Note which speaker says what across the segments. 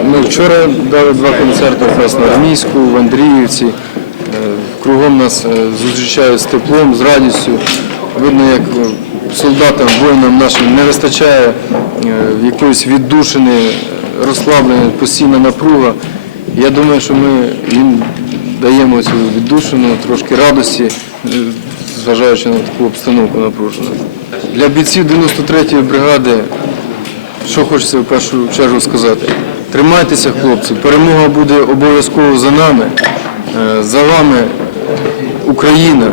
Speaker 1: Вчора дали два концерти в Красноармійську, в Андріївці. Е, Кругом нас е, зустрічають з теплом, з радістю. Видно, як е, солдатам, воїнам нашим не вистачає якоїсь віддушини, розслаблення, постійна напруга. Я думаю, що ми їм даємо цю віддушину, трошки радості, зважаючи на таку обстановку напружену. Для бійців 93-ї бригади що хочеться в першу чергу сказати? Тримайтеся, хлопці, перемога буде обов'язково за нами, Е, за вами Україна.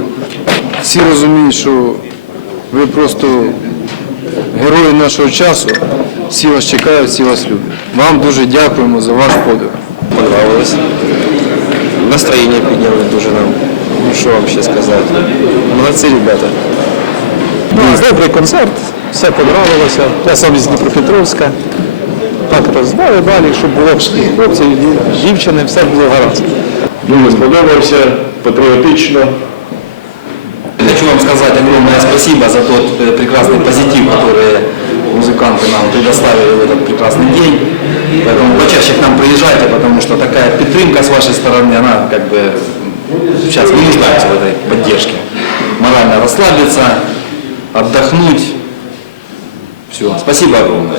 Speaker 1: Всі розуміють, що ви просто герої нашого часу. Всі вас чекають, всі вас люблять. Вам дуже дякуємо за ваш подвиг.
Speaker 2: Понравилось. Настроєння підняли дуже нам. Ну що вам ще сказати? Молодці ребята.
Speaker 3: Ну, добрий концерт, все подобалося. Я сам із Дніпропетровська. Так роздали далі, щоб було хлопці, дівчини, все було гаразд.
Speaker 4: Дуже сподобався, патріотично.
Speaker 5: Хочу вам сказать огромное спасибо за тот э, прекрасный позитив, который музыканты нам предоставили в этот прекрасный день. Поэтому почаще к нам приезжайте, потому что такая підтримка с вашей стороны, она как бы сейчас мы нуждаемся в этой поддержке. Морально расслабиться, отдохнуть. Все. Спасибо огромное.